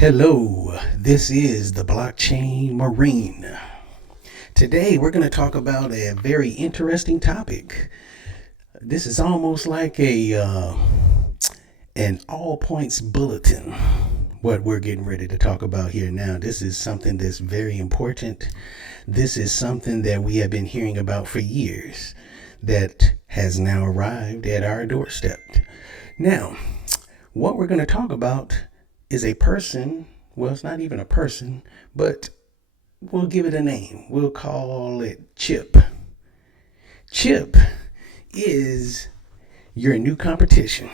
Hello, this is the Blockchain Marine. Today we're going to talk about a very interesting topic. This is almost like an all points bulletin. What we're getting ready to talk about here now. This is something that's very important. This is something that we have been hearing about for years that has now arrived at our doorstep. Now, what we're going to talk about is a person. Well, it's not even a person, but we'll give it a name. We'll call it Chip. Chip is your new competition.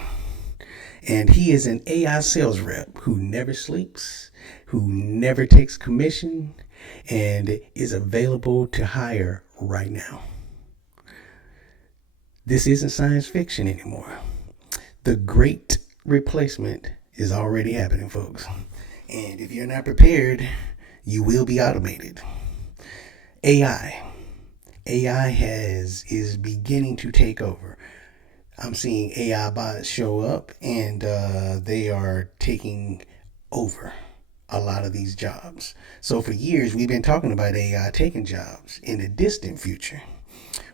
And he is an AI sales rep who never sleeps, who never takes commission, and is available to hire right now. This isn't science fiction anymore. The great replacement is already happening, folks. And if you're not prepared, you will be automated. AI. is beginning to take over. I'm seeing AI bots show up, and they are taking over a lot of these jobs. So for years, we've been talking about AI taking jobs in the distant future.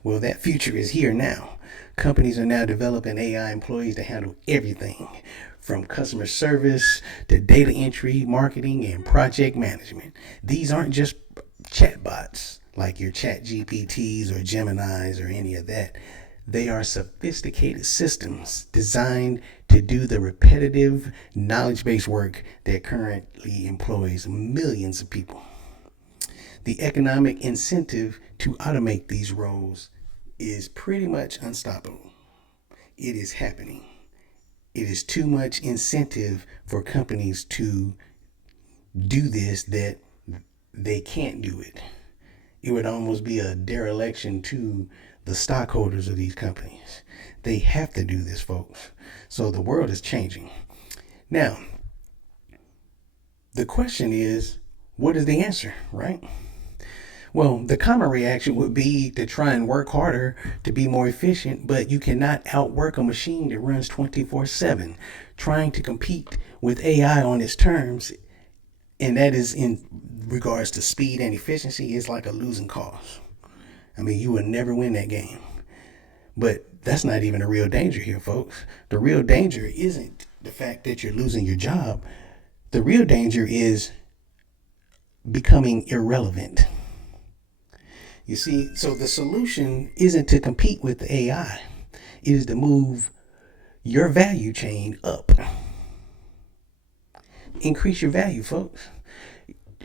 Well, that future is here now. Companies are now developing AI employees to handle everything from customer service to data entry, marketing, and project management. These aren't just chatbots like your chat GPTs or Geminis or any of that. They are sophisticated systems designed to do the repetitive, knowledge-based work that currently employs millions of people. The economic incentive to automate these roles is pretty much unstoppable. It is happening. It is too much incentive for companies to do this that they can't do it. It would almost be a dereliction to the stockholders of these companies. They have to do this, folks. So the world is changing. Now, the question is, what is the answer, right? Well, the common reaction would be to try and work harder to be more efficient, but you cannot outwork a machine that runs 24/7. Trying to compete with AI on its terms, and that is in regards to speed and efficiency, is like a losing cause. I mean, you will never win that game. But that's not even the real danger here, folks. The real danger isn't the fact that you're losing your job. The real danger is becoming irrelevant. You see, so the solution isn't to compete with the AI. It is to move your value chain up. Increase your value, folks.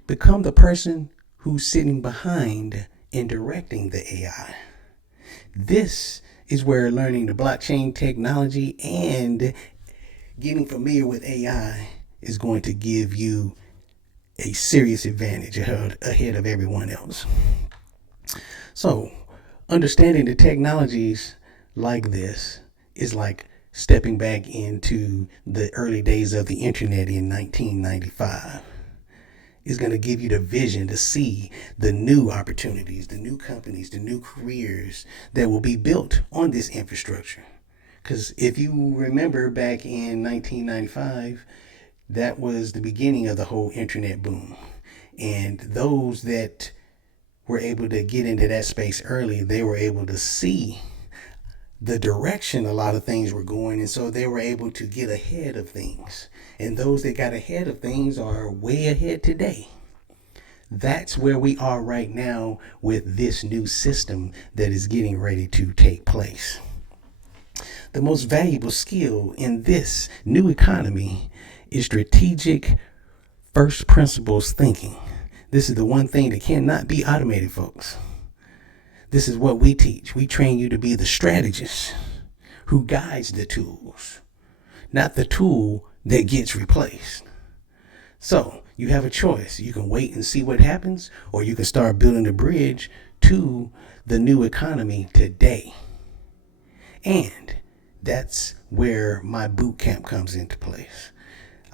Become the person who's sitting behind and directing the AI. This is where learning the blockchain technology and getting familiar with AI is going to give you a serious advantage ahead of everyone else. So, understanding the technologies like this is like stepping back into the early days of the internet in 1995. It's going to give you the vision to see the new opportunities, the new companies, the new careers that will be built on this infrastructure. Because if you remember back in 1995, that was the beginning of the whole internet boom. And those that were able to get into that space early, they were able to see the direction a lot of things were going, and so they were able to get ahead of things. And those that got ahead of things are way ahead today. That's where we are right now with this new system that is getting ready to take place. The most valuable skill in this new economy is strategic first principles thinking. This is the one thing that cannot be automated, folks. This is what we teach. We train you to be the strategist who guides the tools, not the tool that gets replaced. So you have a choice. You can wait and see what happens, or you can start building the bridge to the new economy today. And that's where my boot camp comes into place.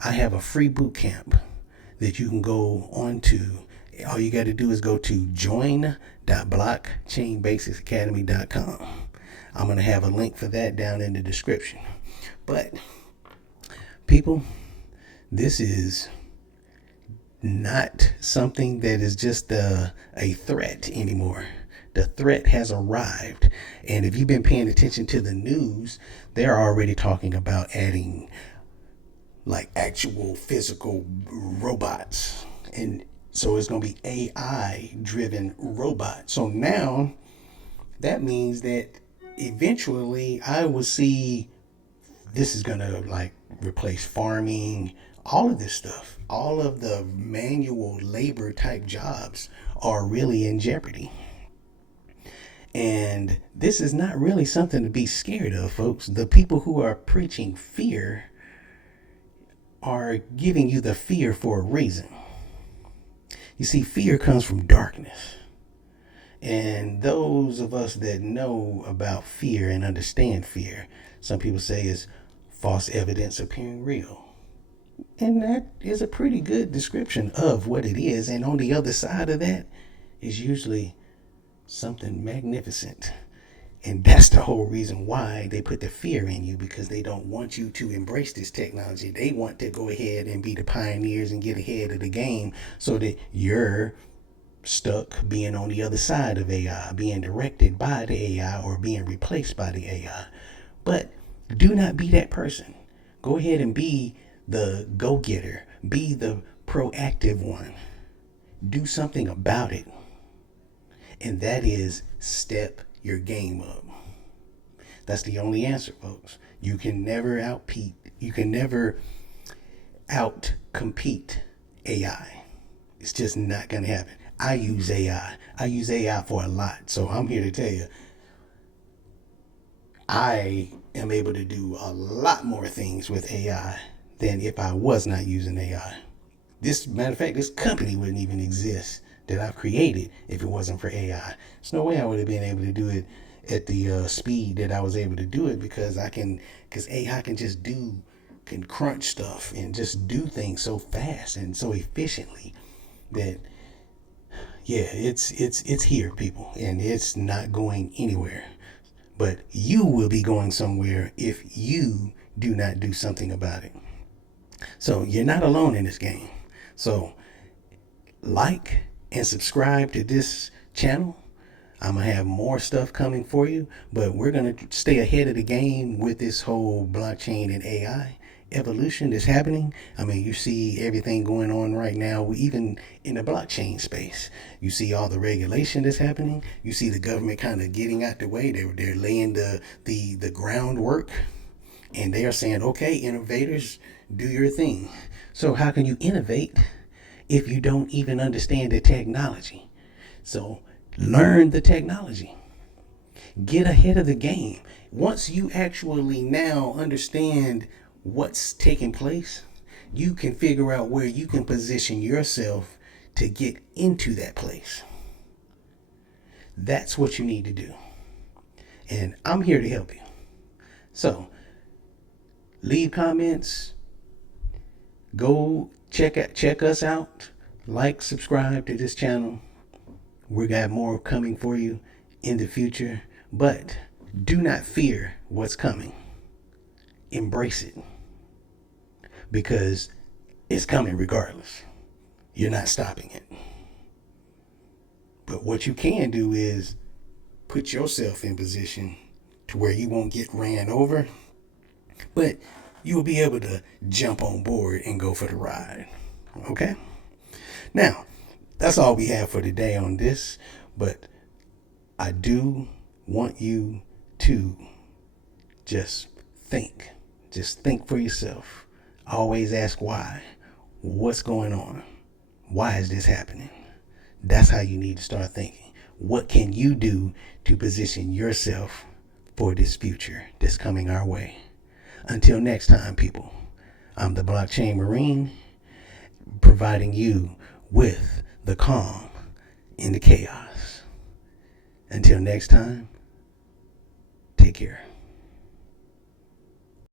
I have a free boot camp that you can go on to. All you got to do is go to join.blockchainbasicsacademy.com. I'm going to have a link for that down in the description. But people, this is not something that is just a threat anymore. The threat has arrived. And if you've been paying attention to the news, they're already talking about adding like actual physical robots. And so it's going to be AI driven robots. So now that means that eventually I will see this is going to like replace farming, all of this stuff. All of the manual labor type jobs are really in jeopardy. And this is not really something to be scared of, folks. The people who are preaching fear are giving you the fear for a reason. You see, fear comes from darkness. And those of us that know about fear and understand fear, some people say is false evidence appearing real. And that is a pretty good description of what it is. And on the other side of that is usually something magnificent. And that's the whole reason why they put the fear in you, because they don't want you to embrace this technology. They want to go ahead and be the pioneers and get ahead of the game so that you're stuck being on the other side of AI, being directed by the AI or being replaced by the AI. But do not be that person. Go ahead and be the go-getter. Be the proactive one. Do something about it. And that is step your game up. That's the only answer, folks. You can never out compete AI. It's just not going to happen. I use AI. I use AI for a lot. So I'm here to tell you, I am able to do a lot more things with AI than if I was not using AI. This matter of fact, this company wouldn't even exist that I've created if it wasn't for AI. There's no way I would have been able to do it at the speed that I was able to do it, because AI can crunch stuff and just do things so fast and so efficiently that yeah, it's here, people, and it's not going anywhere. But you will be going somewhere if you do not do something about it. So you're not alone in this game. So like and subscribe to this channel. I'm going to have more stuff coming for you, but we're going to stay ahead of the game with this whole blockchain and AI evolution that's happening. I mean, you see everything going on right now, even in the blockchain space. You see all the regulation that's happening. You see the government kind of getting out the way. They're laying the groundwork, and they are saying, okay, innovators, do your thing. So how can you innovate if you don't even understand the technology? So learn the technology. Get ahead of the game. Once you actually now understand what's taking place, you can figure out where you can position yourself to get into that place. That's what you need to do. And I'm here to help you. So leave comments. Go check us out. Like, subscribe to this channel. We got more coming for you in the future. But do not fear what's coming. Embrace it. Because it's coming regardless. You're not stopping it. But what you can do is put yourself in position to where you won't get ran over, but you'll be able to jump on board and go for the ride. Okay? Now, that's all we have for today on this, but I do want you to just think. Just think for yourself. Always ask why. What's going on? Why is this happening? That's how you need to start thinking. What can you do to position yourself for this future that's coming our way? Until next time, people, I'm the Blockchain Marine, providing you with the calm in the chaos. Until next time, take care.